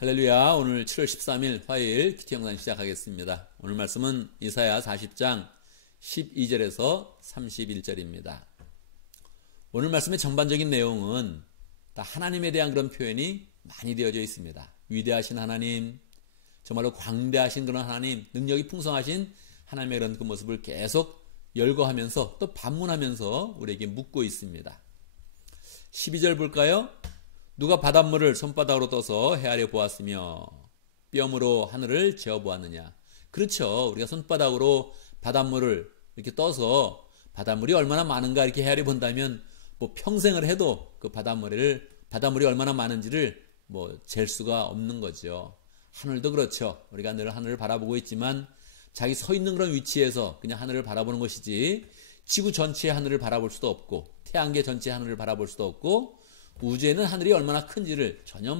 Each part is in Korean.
할렐루야. 오늘 7월 13일 화요일 큐티 영상 시작하겠습니다. 오늘 말씀은 이사야 40장 12절에서 31절입니다. 오늘 말씀의 전반적인 내용은 다 하나님에 대한 그런 표현이 많이 되어져 있습니다. 위대하신 하나님, 정말로 광대하신 그런 하나님, 능력이 풍성하신 하나님의 그런 그 모습을 계속 열거하면서 또 반문하면서 우리에게 묻고 있습니다. 12절 볼까요? 누가 바닷물을 손바닥으로 떠서 헤아려 보았으며 뼘으로 하늘을 재어 보았느냐. 그렇죠. 우리가 손바닥으로 바닷물을 이렇게 떠서 바닷물이 얼마나 많은가 이렇게 헤아려 본다면 뭐 평생을 해도 그 바닷물이 얼마나 많은지를 잴 수가 없는 거죠. 하늘도 그렇죠. 우리가 늘 하늘을 바라보고 있지만 자기 서 있는 그런 위치에서 그냥 하늘을 바라보는 것이지 지구 전체의 하늘을 바라볼 수도 없고 태양계 전체의 하늘을 바라볼 수도 없고 우주에는 하늘이 얼마나 큰지를 전혀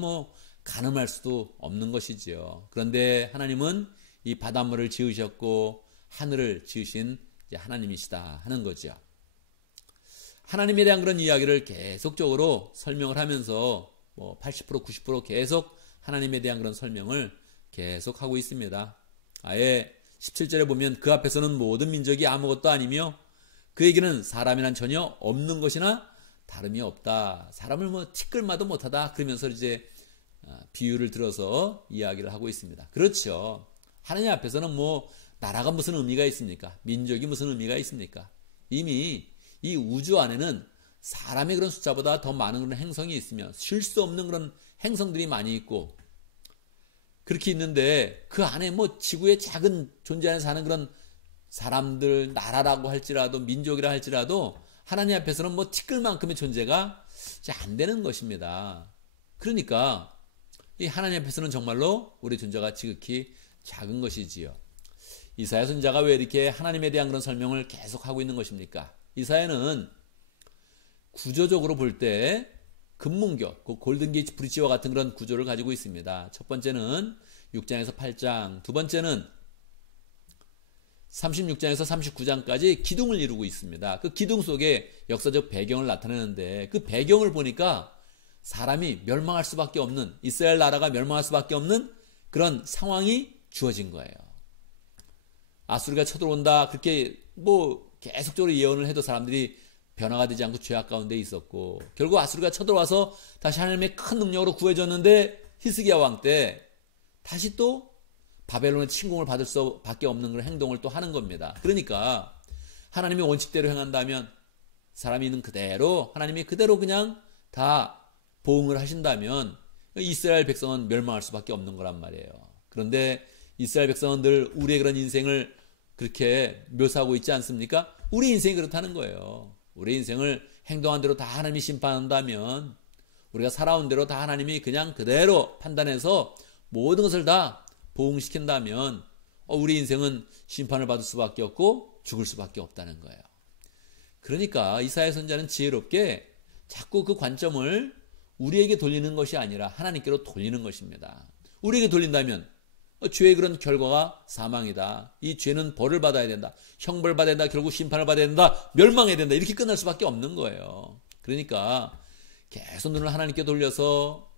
가늠할 수도 없는 것이지요. 그런데 하나님은 이 바닷물을 지으셨고 하늘을 지으신 하나님이시다 하는 거죠. 하나님에 대한 그런 이야기를 계속적으로 설명을 하면서 80% 90% 계속 하나님에 대한 그런 설명을 계속 하고 있습니다. 아예 17절에 보면 그 앞에서는 모든 민족이 아무것도 아니며 그에게는 사람이란 전혀 없는 것이나 다름이 없다. 사람을 티끌마도 못하다. 그러면서 이제 비유를 들어서 이야기를 하고 있습니다. 그렇죠. 하나님 앞에서는 나라가 무슨 의미가 있습니까? 민족이 무슨 의미가 있습니까? 이미 이 우주 안에는 사람의 그런 숫자보다 더 많은 그런 행성이 있으며 쉴 수 없는 그런 행성들이 많이 있고 그렇게 있는데 그 안에 지구의 작은 존재 안에 사는 그런 사람들, 나라라고 할지라도 민족이라 할지라도 하나님 앞에서는 티끌만큼의 존재가 안 되는 것입니다. 그러니까 이 하나님 앞에서는 정말로 우리 존재가 지극히 작은 것이지요. 이사야 선지자가 왜 이렇게 하나님에 대한 그런 설명을 계속하고 있는 것입니까? 이사야는 구조적으로 볼 때 금문교, 골든게이트 브릿지와 같은 그런 구조를 가지고 있습니다. 첫 번째는 6장에서 8장, 두 번째는 36장에서 39장까지 기둥을 이루고 있습니다. 그 기둥 속에 역사적 배경을 나타내는데 그 배경을 보니까 사람이 멸망할 수밖에 없는, 이스라엘 나라가 멸망할 수밖에 없는 그런 상황이 주어진 거예요. 아수르가 쳐들어온다 그렇게 계속적으로 예언을 해도 사람들이 변화가 되지 않고 죄악 가운데 있었고 결국 아수르가 쳐들어와서 다시 하나님의 큰 능력으로 구해줬는데 히스기야 왕 때 다시 또 바벨론의 침공을 받을 수밖에 없는 그런 행동을 또 하는 겁니다. 그러니까 하나님의 원칙대로 행한다면 사람이 있는 그대로 하나님이 그대로 그냥 다 보응을 하신다면 이스라엘 백성은 멸망할 수밖에 없는 거란 말이에요. 그런데 이스라엘 백성은 늘 우리의 그런 인생을 그렇게 묘사하고 있지 않습니까? 우리 인생이 그렇다는 거예요. 우리 인생을 행동한 대로 다 하나님이 심판한다면 우리가 살아온 대로 다 하나님이 그냥 그대로 판단해서 모든 것을 다 보응시킨다면 우리 인생은 심판을 받을 수밖에 없고 죽을 수밖에 없다는 거예요. 그러니까 이사야 선지자는 지혜롭게 자꾸 그 관점을 우리에게 돌리는 것이 아니라 하나님께로 돌리는 것입니다. 우리에게 돌린다면 죄의 그런 결과가 사망이다. 이 죄는 벌을 받아야 된다. 형벌을 받아야 된다. 결국 심판을 받아야 된다. 멸망해야 된다. 이렇게 끝날 수밖에 없는 거예요. 그러니까 계속 눈을 하나님께 돌려서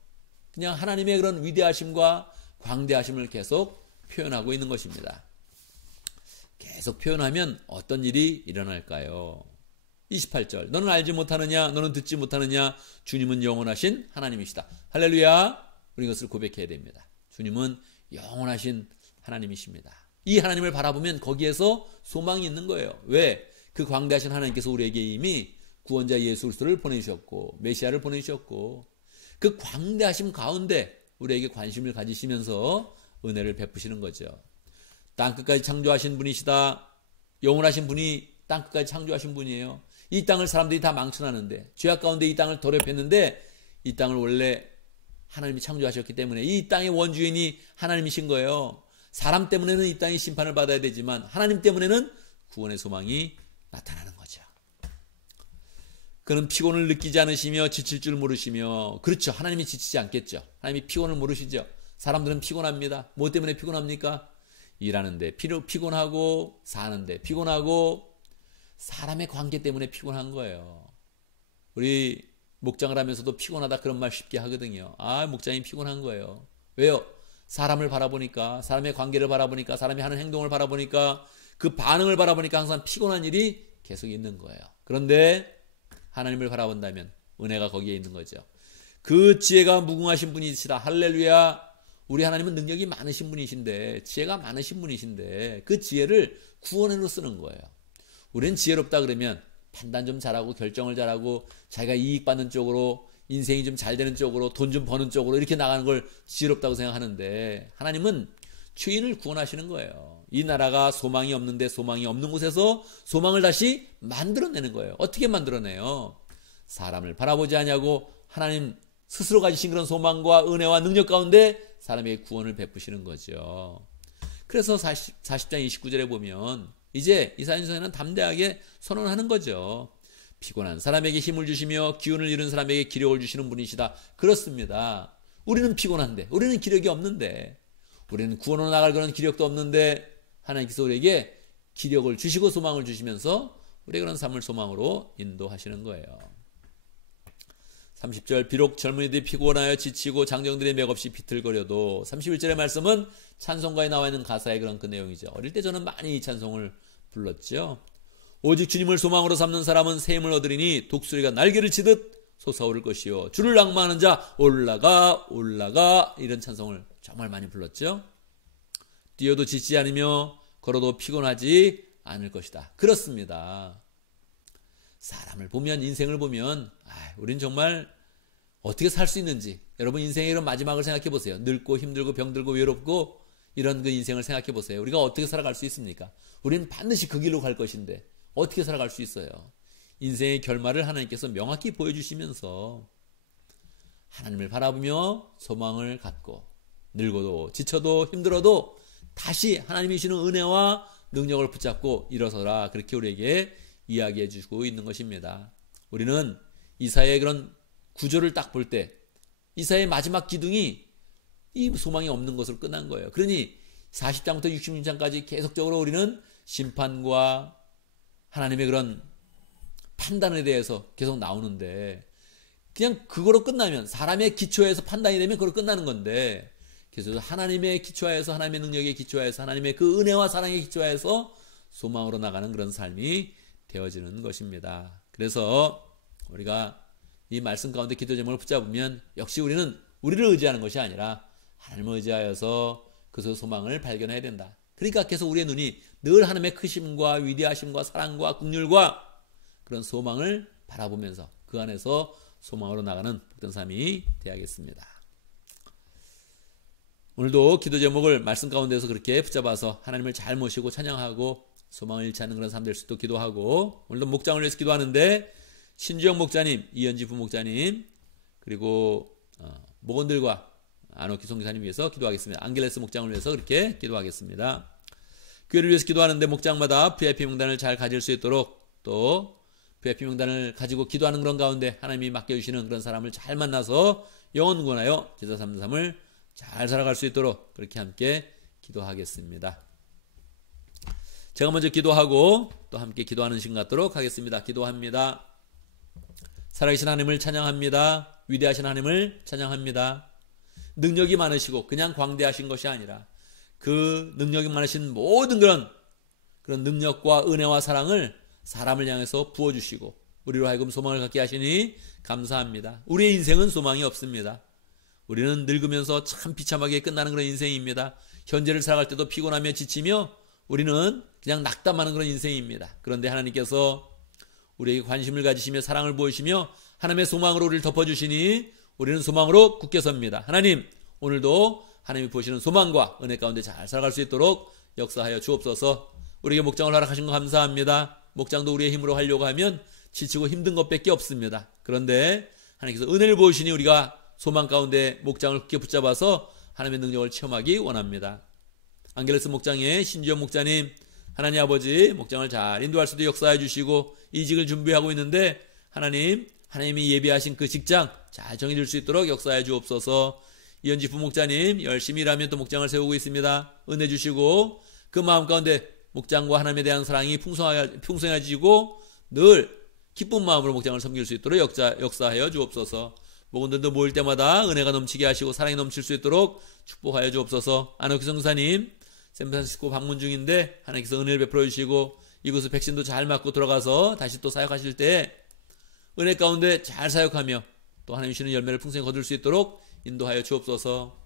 그냥 하나님의 그런 위대하심과 광대하심을 계속 표현하고 있는 것입니다. 계속 표현하면 어떤 일이 일어날까요? 28절 너는 알지 못하느냐 너는 듣지 못하느냐 주님은 영원하신 하나님이시다. 할렐루야. 우리 이것을 고백해야 됩니다. 주님은 영원하신 하나님이십니다. 이 하나님을 바라보면 거기에서 소망이 있는 거예요. 왜? 그 광대하신 하나님께서 우리에게 이미 구원자 예수 그리스도를 보내주셨고 메시아를 보내주셨고 그 광대하심 가운데 우리에게 관심을 가지시면서 은혜를 베푸시는 거죠. 땅끝까지 창조하신 분이시다. 영원하신 분이 땅끝까지 창조하신 분이에요. 이 땅을 사람들이 다 망쳐놨는데 죄악 가운데 이 땅을 더럽혔는데 이 땅을 원래 하나님이 창조하셨기 때문에 이 땅의 원주인이 하나님이신 거예요. 사람 때문에는 이 땅이 심판을 받아야 되지만 하나님 때문에는 구원의 소망이 나타나는 거죠. 그는 피곤을 느끼지 않으시며 지칠 줄 모르시며 그렇죠. 하나님이 지치지 않겠죠. 하나님이 피곤을 모르시죠. 사람들은 피곤합니다. 뭐 때문에 피곤합니까? 일하는데 피곤하고 사는데 피곤하고 사람의 관계 때문에 피곤한 거예요. 우리 목장을 하면서도 피곤하다 그런 말 쉽게 하거든요. 목장이 피곤한 거예요. 왜요? 사람을 바라보니까, 사람의 관계를 바라보니까, 사람이 하는 행동을 바라보니까, 그 반응을 바라보니까 항상 피곤한 일이 계속 있는 거예요. 그런데 하나님을 바라본다면 은혜가 거기에 있는 거죠. 그 지혜가 무궁하신 분이시다. 할렐루야. 우리 하나님은 능력이 많으신 분이신데, 지혜가 많으신 분이신데, 그 지혜를 구원으로 쓰는 거예요. 우리는 지혜롭다 그러면 판단 좀 잘하고 결정을 잘하고 자기가 이익 받는 쪽으로, 인생이 좀 잘 되는 쪽으로, 돈 좀 버는 쪽으로 이렇게 나가는 걸 지혜롭다고 생각하는데, 하나님은 죄인을 구원하시는 거예요. 이 나라가 소망이 없는데 소망이 없는 곳에서 소망을 다시 만들어내는 거예요. 어떻게 만들어내요? 사람을 바라보지 않냐고 하나님 스스로 가지신 그런 소망과 은혜와 능력 가운데 사람에게 구원을 베푸시는 거죠. 그래서 40장 29절에 보면 이제 이사야 선생은 담대하게 선언하는 거죠. 피곤한 사람에게 힘을 주시며 기운을 잃은 사람에게 기력을 주시는 분이시다. 그렇습니다. 우리는 피곤한데, 우리는 기력이 없는데, 우리는 구원으로 나갈 그런 기력도 없는데 하나님께서 우리에게 기력을 주시고 소망을 주시면서 우리의 그런 삶을 소망으로 인도하시는 거예요. 30절, 비록 젊은이들이 피곤하여 지치고 장정들이 맥없이 비틀거려도, 31절의 말씀은 찬송가에 나와 있는 가사의 그런 그 내용이죠. 어릴 때 저는 많이 이 찬송을 불렀죠. 오직 주님을 소망으로 삼는 사람은 새 힘을 얻으리니 독수리가 날개를 치듯 솟아오를 것이요 주를 낭만하는 자 올라가 올라가. 이런 찬송을 정말 많이 불렀죠. 뛰어도 지치지 않으며 걸어도 피곤하지 않을 것이다. 그렇습니다. 사람을 보면, 인생을 보면 우린 정말 어떻게 살 수 있는지, 여러분 인생의 이런 마지막을 생각해 보세요. 늙고 힘들고 병들고 외롭고 이런 그 인생을 생각해 보세요. 우리가 어떻게 살아갈 수 있습니까? 우리는 반드시 그 길로 갈 것인데 어떻게 살아갈 수 있어요? 인생의 결말을 하나님께서 명확히 보여주시면서 하나님을 바라보며 소망을 갖고, 늙어도 지쳐도 힘들어도 다시 하나님이 주시는 은혜와 능력을 붙잡고 일어서라. 그렇게 우리에게 이야기해 주고 있는 것입니다. 우리는 이사야의 그런 구조를 딱 볼 때 이사야의 마지막 기둥이 이 소망이 없는 것으로 끝난 거예요. 그러니 40장부터 66장까지 계속적으로 우리는 심판과 하나님의 그런 판단에 대해서 계속 나오는데, 그냥 그거로 끝나면, 사람의 기초에서 판단이 되면 그거로 끝나는 건데, 그래서 하나님의 기초하에서, 하나님의 능력의 기초하에서, 하나님의 그 은혜와 사랑의 기초하에서 소망으로 나가는 그런 삶이 되어지는 것입니다. 그래서 우리가 이 말씀 가운데 기도 제목을 붙잡으면 역시 우리는 우리를 의지하는 것이 아니라 하나님을 의지하여서 그 소망을 발견해야 된다. 그러니까 계속 우리의 눈이 늘 하나님의 크심과 위대하심과 사랑과 긍휼과 그런 소망을 바라보면서 그 안에서 소망으로 나가는 복된 삶이 되어야겠습니다. 오늘도 기도 제목을 말씀 가운데서 그렇게 붙잡아서 하나님을 잘 모시고 찬양하고 소망을 잃지 않는 그런 삶 될 수 있도록 기도하고, 오늘도 목장을 위해서 기도하는데 신주영 목자님, 이현지 부목자님, 그리고 목원들과 안옥기 송기사님 위해서 기도하겠습니다. 안겔레스 목장을 위해서 그렇게 기도하겠습니다. 교회를 위해서 기도하는데 목장마다 VIP 명단을 잘 가질 수 있도록, 또 VIP 명단을 가지고 기도하는 그런 가운데 하나님이 맡겨주시는 그런 사람을 잘 만나서 영혼 구원하여 제자 삼는 삶을 잘 살아갈 수 있도록 그렇게 함께 기도하겠습니다. 제가 먼저 기도하고 또 함께 기도하는 시간 갖도록 하겠습니다. 기도합니다. 살아계신 하나님을 찬양합니다. 위대하신 하나님을 찬양합니다. 능력이 많으시고 그냥 광대하신 것이 아니라 그 능력이 많으신 모든 그런 능력과 은혜와 사랑을 사람을 향해서 부어주시고 우리로 하여금 소망을 갖게 하시니 감사합니다. 우리의 인생은 소망이 없습니다. 우리는 늙으면서 참 비참하게 끝나는 그런 인생입니다. 현재를 살아갈 때도 피곤하며 지치며 우리는 그냥 낙담하는 그런 인생입니다. 그런데 하나님께서 우리에게 관심을 가지시며 사랑을 보이시며 하나님의 소망으로 우리를 덮어주시니 우리는 소망으로 굳게 섭니다. 하나님, 오늘도 하나님이 보시는 소망과 은혜 가운데 잘 살아갈 수 있도록 역사하여 주옵소서. 우리에게 목장을 허락하신 거 감사합니다. 목장도 우리의 힘으로 하려고 하면 지치고 힘든 것밖에 없습니다. 그런데 하나님께서 은혜를 보시니 우리가 소망 가운데 목장을 굳게 붙잡아서 하나님의 능력을 체험하기 원합니다. 안겔레스 목장의 신주영 목자님, 하나님 아버지 목장을 잘 인도할 수도 역사해 주시고 이직을 준비하고 있는데 하나님이 예비하신 그 직장 잘 정해질 수 있도록 역사해 주옵소서. 이현지 부목자님 열심히 일하면 또 목장을 세우고 있습니다. 은혜 주시고 그 마음 가운데 목장과 하나님에 대한 사랑이 풍성해지고 늘 기쁜 마음으로 목장을 섬길 수 있도록 역사하여 주옵소서. 목원들도 모일 때마다 은혜가 넘치게 하시고 사랑이 넘칠 수 있도록 축복하여 주옵소서. 안옥희 성사님 샌프란시스코 방문 중인데 하나님께서 은혜를 베풀어 주시고 이곳에 백신도 잘 맞고 들어가서 다시 또 사역하실 때 은혜 가운데 잘 사역하며 또 하나님 주시는 열매를 풍성히 거둘 수 있도록 인도하여 주옵소서.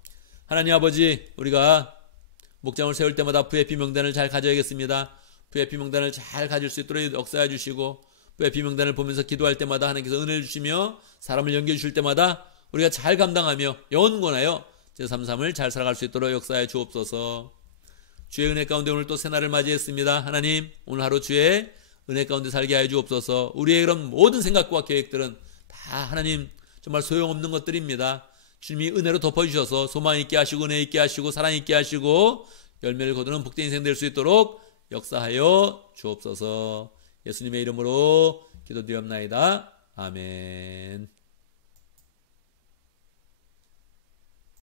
하나님 아버지, 우리가 목장을 세울 때마다 VIP 명단을 잘 가져야겠습니다. VIP 명단을 잘 가질 수 있도록 역사해 주시고 VIP 명단을 보면서 기도할 때마다 하나님께서 은혜를 주시며 사람을 연결해 주실 때마다 우리가 잘 감당하며 영원권하여 제3삶을 잘 살아갈 수 있도록 역사해 주옵소서. 주의 은혜 가운데 오늘 또 새날을 맞이했습니다. 하나님, 오늘 하루 주의 은혜 가운데 살게 하여 주옵소서. 우리의 그런 모든 생각과 계획들은 다 하나님 정말 소용없는 것들입니다. 주님이 은혜로 덮어주셔서 소망 있게 하시고 은혜 있게 하시고 사랑 있게 하시고 열매를 거두는 복된 인생 될 수 있도록 역사하여 주옵소서. 예수님의 이름으로 기도드리옵나이다. 아멘.